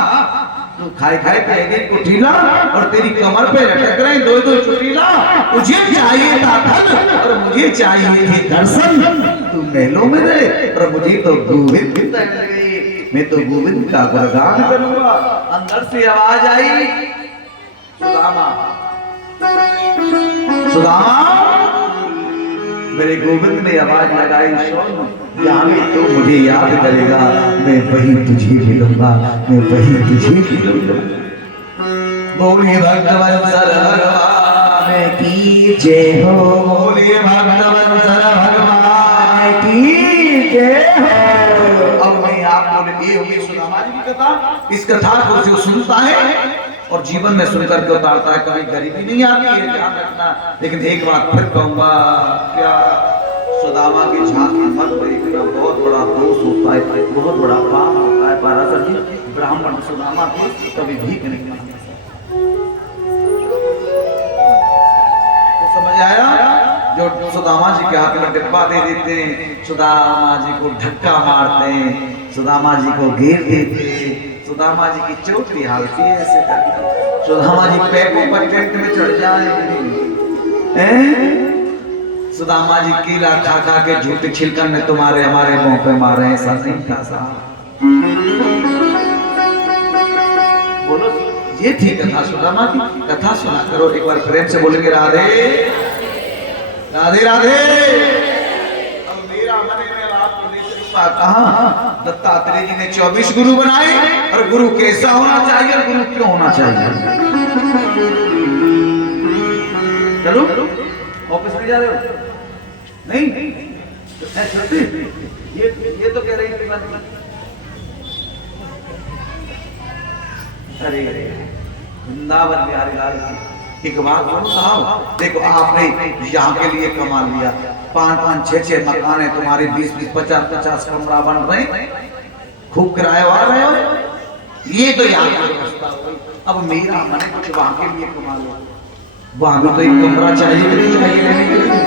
तू खाए पे एक कुटीला और तेरी कमर पे लटक रहे 2 चुटीला। तुझे चाहिए था धन और मुझे चाहिए थे दर्शन। तू महलों में रहे और मुझे तो गोविंद मैं तो गोविंद का गुणगान करूंगा। अंदर से आवाज आई सुदामा मेरे गोविंद ने आवाज लगाई सुन यहाँ तो मुझे याद करेगा मैं वही तुझे मिलूंगा मैं वही तुझे मिलूंगा। बोलिए भक्तवत्सल भगवान की जय हो। बोलिए भक्तवत्सल भगवान की जय हो। अब मैं आपको ये होगी सुदामा जी की कथा। इस कथा को जो सुनता है और जीवन में सुनकर के उतारता है कभी गरीबी नहीं आती है ध्यान रखना। लेकिन एक बात फिर कहूंगा क्या सुदामा की झांकी मत देखना बहुत बड़ा दोष होता है बहुत बड़ा पाप होता है। पाराशर जी ब्राह्मण सुदामा को कभी भीख नहीं मांगता। तो समझ आया जो सुदामा जी के हाथ में डिब्बा दे देते हैं सुदामा जी को धक्का मारते हैं सुदामा जी को घेर देते हैं सुदामा जी की चोटी हालती है ऐसे करके सुदामा जी पैकों पर टेंट में चढ़ जाए सुदामा जी केला खा खा के झूठे छिलकन में तुम्हारे हमारे मुंह पे मारे, ऐसा नहीं था साहब। बोलो ये थी कथा सुदामा की। कथा सुना करो एक बार प्रेम से बोलेंगे राधे राधे राधे। अब मेरा मन में आपको कहा दत्तात्रेय जी ने 24 गुरु बनाए, और गुरु कैसा होना चाहिए और गुरु क्यों होना चाहिए। चलो ऑफिस में जा रहे हो नहीं ये तो कह रही थी। अरे वृंदावन बिहारी लाल एक बात बोलो साहब, देखो आपने यहाँ के लिए कमा लिया, 5-5, 6-6 मकान है तुम्हारे, 20-20, 50-50 कमरा बन रहे, खूब किराया आ रहे हो, ये तो यहाँ की व्यवस्था हो गई। अब मेरा मन है कुछ वहां के लिए कमा लो, वहां भी तो एक कमरा चाहिए लेने के लिए।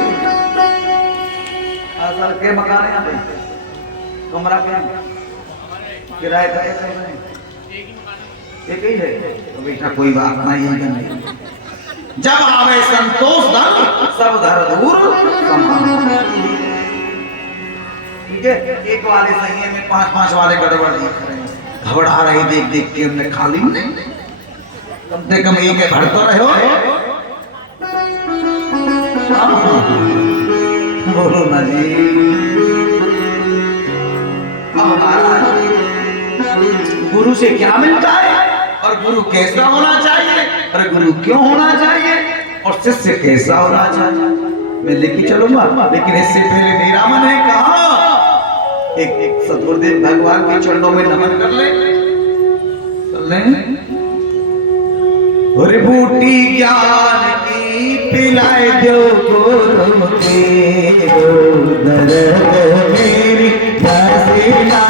असल के मकान है यहाँ पे, कमरा क्या किराए का एक ही है, तो बेटा कोई बात नहीं है। जब आवे संतोष धन सब धर दूर ठीक है। एक वाले सही है में 5-5 वाले गड़बड़ देख रहे हैं, घबरा रहे देख देख के हमने खाली नहीं, कम से कम एक है भर तो रहे हो। बोलो ना जी। महाराज गुरु से क्या मिलता है और गुरु कैसा होना चाहिए और गुरु क्यों होना चाहिए और शिष्य कैसा होना चाहिए मैं लेके चलूंगा, लेकिन इससे पहले मेरा मन है कहा एक सदगुरुदेव भगवान के चरणों में नमन कर ले। और बूटी ज्ञान की पिलाए दो गुरु के मेरी हसीना,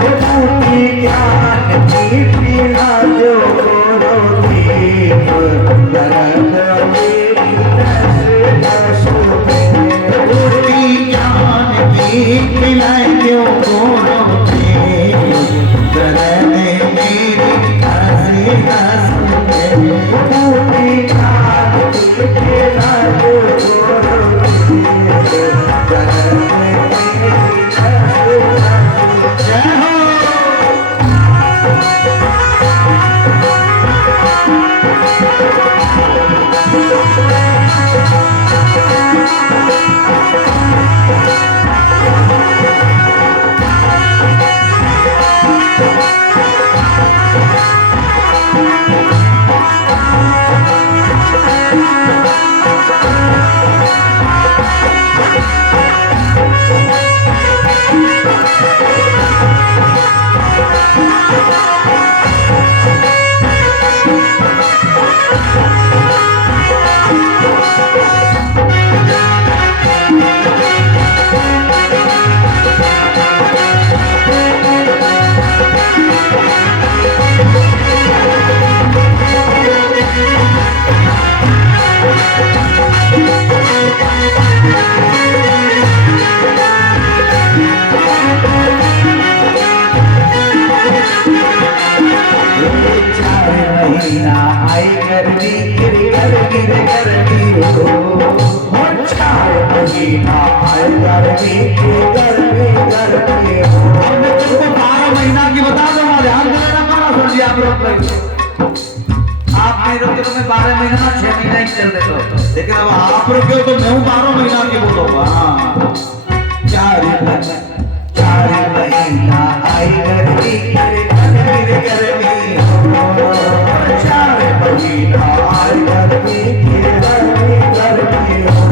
बूटी ज्ञान की पिला दो गुरु की बूटी ज्ञान की पिलाए दो गुरु की आई गर्मी गिर गर्मी रे गर्मी हो चार महीना आई गर्मी की गर्मी गर्मी हो। हमने तुमको 12 महीना की बता दो, ध्यान देना मारा सुन लिया आप लोग। आप नहीं रुके तो मैं 12 महीना 6 महीना ही चल देता, लेकिन अब आप रुके हो तो मैं 12 महीना की बोलूंगा। 4 महीना आई गर्मी गिर गर्मी रे गर्मी हो, 4 महीना आई गर्मी की गर्मी गर्मी हो,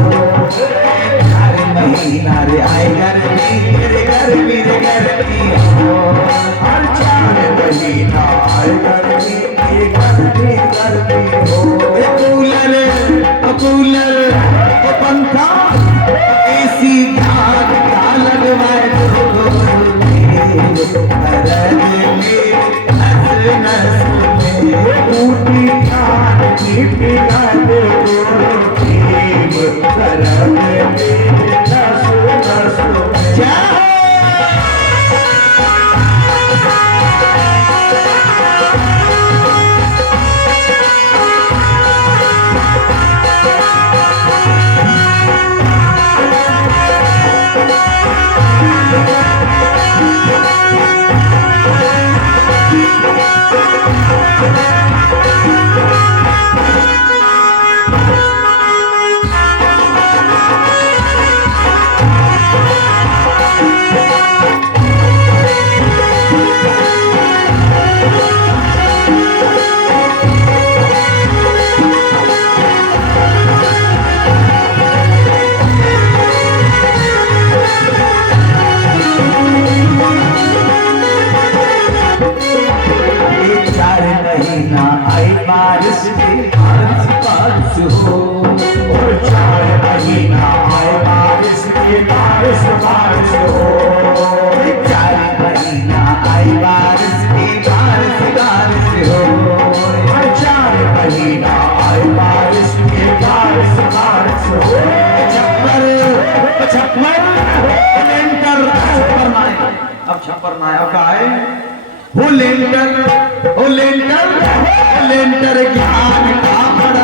4 महीना रे आई गर्मी रे गर्मी रे गर्मी हो, और 4 महीना आई गर्मी की गर्मी गर्मी हो। कूलर पंखा एसी भाग का लगवाए दो बूटी ज्ञान की पिला दो छप्पर लेंटर अब छप्पर ना है, अब कहा है वो लेंटर ज्ञान का बड़ा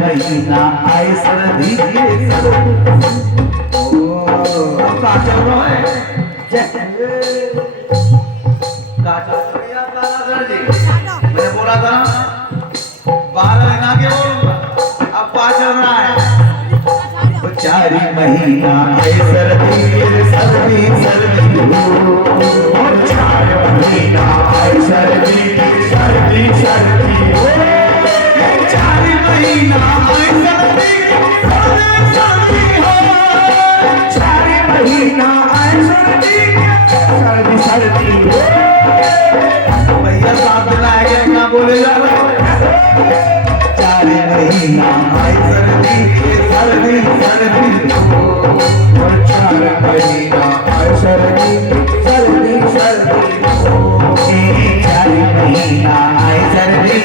महीना आए सर्दी के का चल रहा है मैंने बोला था ना 12 महीना के बोलूंगा, अब 5 चल रहा है। 4 महीना आए सर्दी सर्दी सर्दी 4 महीना आए सर्दी सर्दी सर्दी 4 महीना आए सर्दी सर्दी हो, 4 महीना आए सर्दी सर्दी सर्दी भैया 7 दिन आएगा क्या बोले जा रहे हो? 4 महीना आए सर्दी सर्दी सर्दी 4 महीना आए सर्दी सर्दी सर्दी 4 महीना आए सर्दी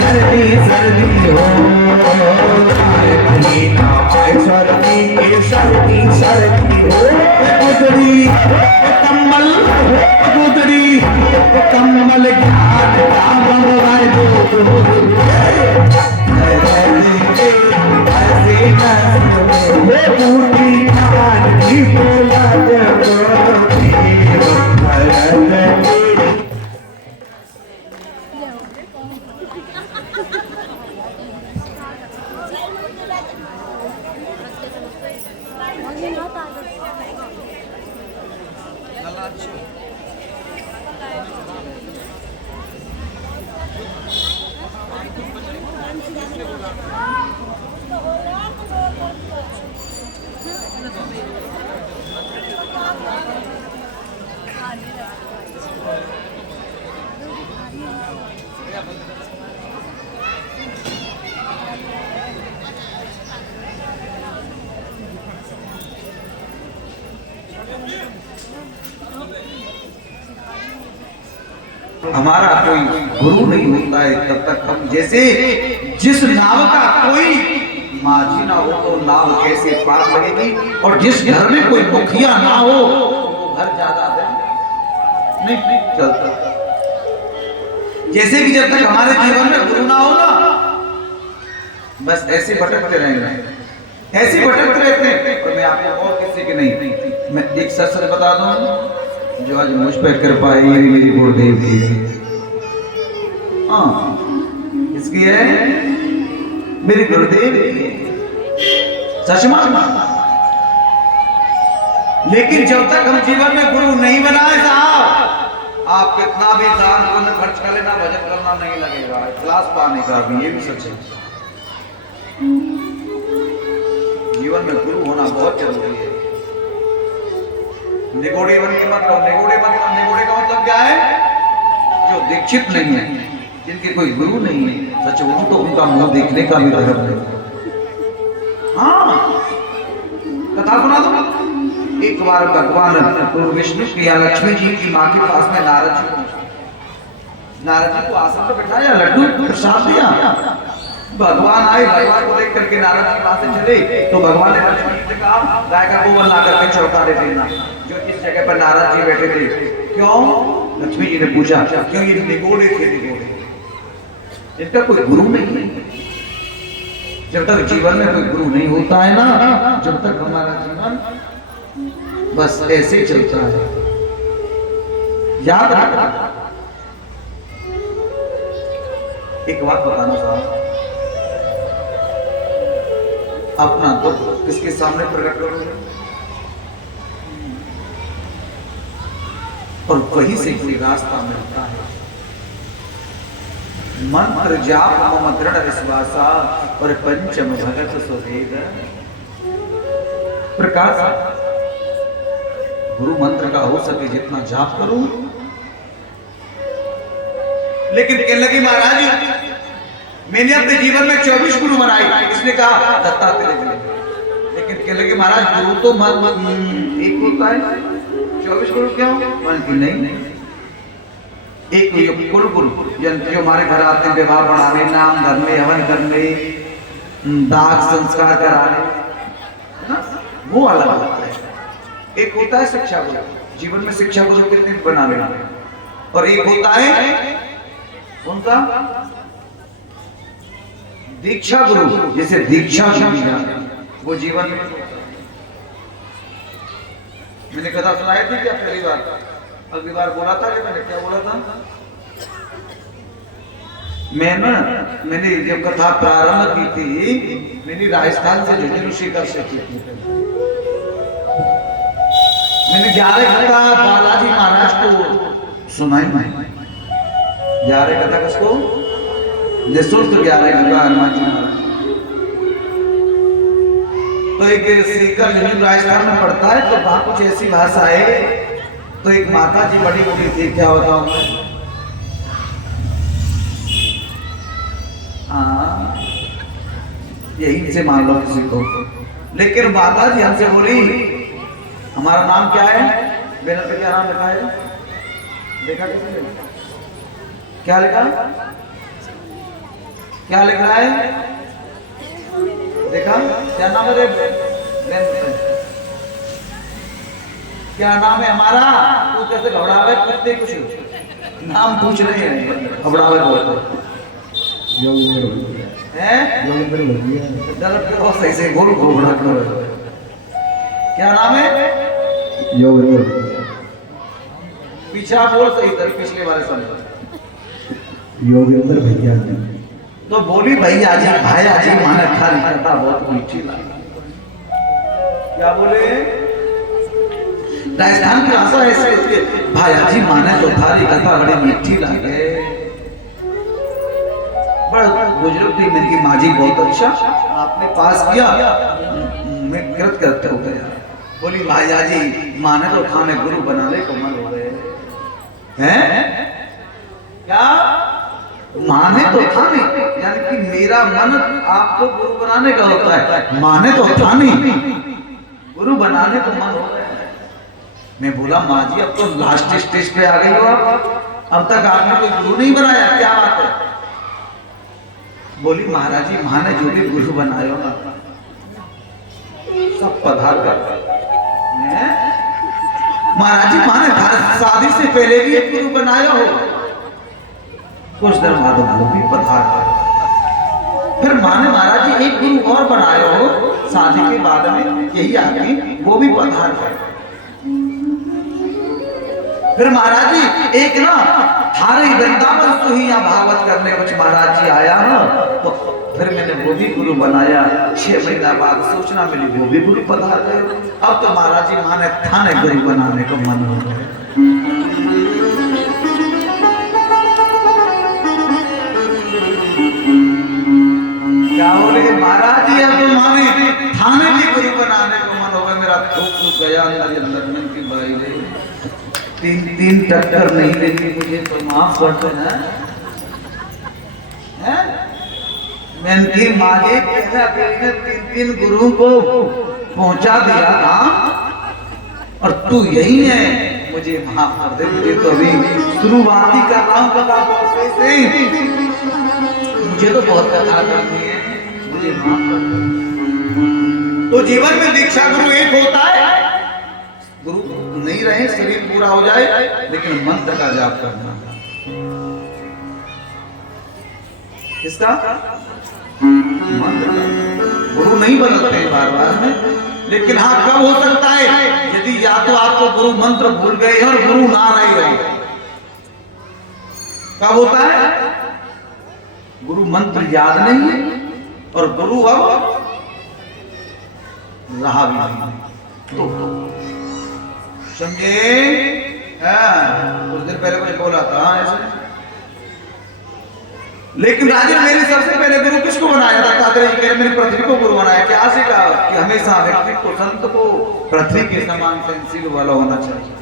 सर्दी सर्दी हो 4 महीना आए सर्दी सर्दी सर्दी हो गुदड़ी कम्बल गुदड़ी कमल ज्ञान का भगवान दो ये बूटी ज्ञान की बोला हमारा कोई गुरु नहीं होता है तब तक हम जैसे जिस नाव का कोई माझी ना हो तो नाव कैसे पार लगेगी, और जिस घर में कोई मुखिया ना हो वो घर ज्यादा दिन नहीं चलता। जैसे कि जब तक हमारे जीवन में गुरु ना हो ना, बस ऐसे भटकते रहेंगे, ऐसे भटकते रहते हैं। और मैं आपको और किसी के नहीं, मैं एक सच बता दूं, जो आज मुझ पर कृपा है ये मेरी गुरुदेव की है। हाँ, इसकी है मेरी गुरुदेव की है, सच मानना। लेकिन जब तक हम जीवन में गुरु नहीं बनाए साहब, आप कितना भी दान पुण्य खर्च कर लेना, भजन करना नहीं लगेगा, इखलास पाने का भी, ये भी सच है। जीवन में गुरु होना बहुत जरूरी है। निगोड़े बन के मतलब निगोड़े का मतलब क्या है? जो दीक्षित नहीं है, जिनके कोई गुरु नहीं है, सच वो तो उनका मुंह देखने का भी धर्म नहीं। हाँ, कथा सुना दो। एक बार भगवान विष्णु की या लक्ष्मी जी की माँ के पास में नारद जी पहुंचे। नारद जी को आसन पर बिठाया, लड्डू प्रसाद दिया। भगवान आए, भगवान को देख करके नारद जी पास से चले, तो भगवान ने लक्ष्मी जी से कहा गाय का गोबर ला करके चौका दे देना, जो इस जगह पर नारद जी बैठे थे। क्यों? लक्ष्मी जी ने पूछा, क्यों? ये निगोड़े थे, निगोड़े, इनका कोई गुरु नहीं है। जब तक जीवन में कोई गुरु नहीं होता है ना, जब तक हमारा जीवन बस ऐसे चलता है। याद रखना, एक बात बताना साहब, अपना दुख किसके सामने प्रकट करोगे? और वहीं से कोई रास्ता मिलता है। मंत्र जाप मम दृढ़ विश्वासा और पंचम भगत सुवेद प्रकाश। गुरु मंत्र का हो सके जितना जाप करूं। लेकिन कहने लगी महाराज मैंने अपने जीवन में 24 गुरु बनाए, इसने कहा दत्तात्रेय जी। लेकिन कहने लगे महाराज गुरु तो एक होता है, 24 गुरु क्या हो? नहीं, एक कुल गुरु जो हमारे घर आते हैं विवाह बढ़ाने, नाम धरने, हवन करने, दाग संस्कार कराने, है ना, वो अलग होता है। एक होता है शिक्षा गुरु, जीवन में शिक्षा गुरु कितने बना लेना, और एक होता है उनका दीक्षा गुरु, जैसे दीक्षा वो जीवन में। मैंने कथा सुनाई थी क्या पहली बार? अगली बार बोला था कि मैंने क्या बोला था? मैंने जब कथा प्रारंभ की थी, मैंने राजस्थान से झुंझुनू शिखर से की थी। मैंने 11 कथा बालाजी महाराज को सुनाई। 11 कथा किसको? निःशुल्क 11 कथा हनुमान जी महाराज। तो एक सीकर झुंझुनू राजस्थान में पड़ता है, तो वहां कुछ ऐसी भाषा है। तो एक माता जी बड़ी बूढ़ी थी, क्या बताऊं मैं? यही से मान लो किसी को। लेकिन माता जी हमसे बोली हमारा नाम क्या है? बेनर पे क्या नाम लिखा है? देखा किसी ने? क्या लिखा? क्या लिख रहा है? देखा क्या नाम है? क्या नाम है हमारा? तू कैसे घबरावे करते? कुछ नाम पूछ रहे हैं, घबरावे बोलते हैं। गलत करो, सही से बोल, घबरा करो। क्या नाम है? पीछा बोल सही तरह, पिछले बारे समझ। योगेंद्र भैया जी। तो बोली भैया जी, भाया जी माने खाली कथा बहुत मीठी लगी। क्या बोले? राजस्थान की भाषा ऐसे है, भाया जी माने तो थारी कथा बड़ी मीठी लगे। बड़ा बुजुर्ग थी मेरी माँ जी, बहुत अच्छा आपने पास किया, मैं कृत करते हो गया। बोली भाया जी माने तो थाने गुरु बनाने को मन हो रहे हैं। क्या माने तो थाने, यानी कि मेरा मन आपको गुरु बनाने का होता है, माने तो थाने गुरु बनाने को मन हो रहा है। मैं बोला माँ जी अब तो लास्ट स्टेज पे आ गई हो आप, अब तक आपने कोई गुरु नहीं बनाया, क्या बात है? बोली महाराज जी माँ ने जो भी गुरु बनाया ना सब पधार कर। महाराज जी माँ ने शादी से पहले भी एक गुरु बनाया हो, कुछ दिन बाद वो भी पधार। फिर माँ ने महाराज जी एक गुरु और बनाया हो शादी के बाद में, यही आदमी वो भी पधार कर। फिर महाराज जी एक ना थारे वृंदावन से ही यहाँ भागवत करने कुछ महाराज जी आया ना, तो फिर मैंने वो भी गुरु बनाया। 6 महीना बाद सूचना मिली वो भी गुरु पधार गए। अब तो महाराज जी माने थाने गुरु बनाने को मन हो गया। क्या बोले महाराज जी अब तो माने थाने भी गुरु बनाने को मन हो गया। मेरा धूप गया अंदर मन की भाई, 3 टक्कर नहीं देती मुझे तो माफ कर देना। मैंने मागे कहना 3 गुरुओं को पहुंचा दिया था और तू यही है, मुझे माफ कर दे। मुझे तो अभी शुरुआत ही कर रहा हूँ कथा से, मुझे तो बहुत कथा करनी है, मुझे माफ कर दे। तो जीवन में दीक्षा गुरु एक होता है, गुरु नहीं रहे शरीर पूरा हो जाए लेकिन मंत्र का जाप करना। किसका? मंत्र का। गुरु नहीं बदलते हैं बार बार में, लेकिन हाँ कब हो सकता है यदि या तो आपको गुरु मंत्र भूल गए और गुरु ना रहे हो। कब होता है? गुरु मंत्र याद नहीं है और गुरु अब रहा भी नहीं। तो समझे? कुछ दिन पहले कुछ बोला था ऐसे। लेकिन राजन मेरे सबसे पहले गुरु किसको बनाया था? तात्रेय जी कह रहे, मैंने पृथ्वी को गुरु बनाया। क्या सीखा? कि हमेशा व्यक्ति को, संत को पृथ्वी के समान सेंसिटिव वाला होना चाहिए।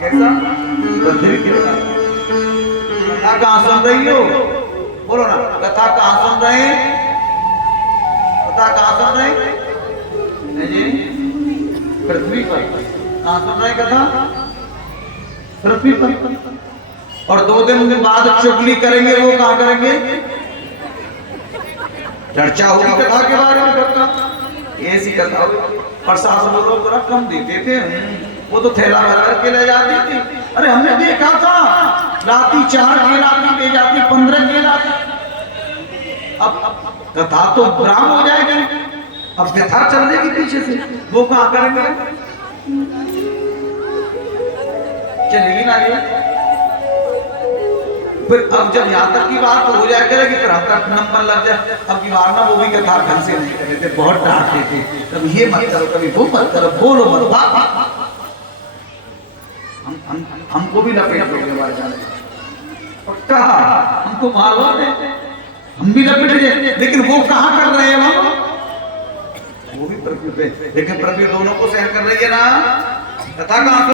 कैसा? पृथ्वी के समान। कथा कहाँ सुन रही हो? बोलो ना, कथा कहाँ सुन रहे हैं? कथा कहाँ सुन रहे हैं? पृथ्वी पर। कहाँ सुन रहे कथा? पृथ्वी पर। और 2 दिन बाद चुगली करेंगे, वो कहाँ करेंगे? चर्चा होगी कथा के बारे में। कथा ऐसी कथा होगी। प्रसाद वो लोग थोड़ा कम देते थे, वो तो थैला भर करके ले जाती थी। अरे हमने देखा था राती 4 केला ले जाती, 15 केला। अब कथा तो ब्राह्म हो जाएगी, अब कथा चल देगी पीछे से, वो कहाँ करेंगे? चलेगी ना ये। फिर अब जब यहाँ तक की बात हो जाए करेगी, फिर हम तक नंबर लग जाए। अब की बार ना वो भी कथा ढंग से नहीं कर रहे थे, बहुत डांटते थे। कभी ये मत करो, कभी वो मत करो, बोलो मत। हमको भी लपेट लोगे हमारे जाने पक्का, हमको मालूम है, हम भी लपेट जाए। लेकिन वो कहाँ कर रहे हैं? वो भी पृथ्वी पे, लेकिन पृथ्वी दोनों को सहन कर रही है ना। कथा कहाँ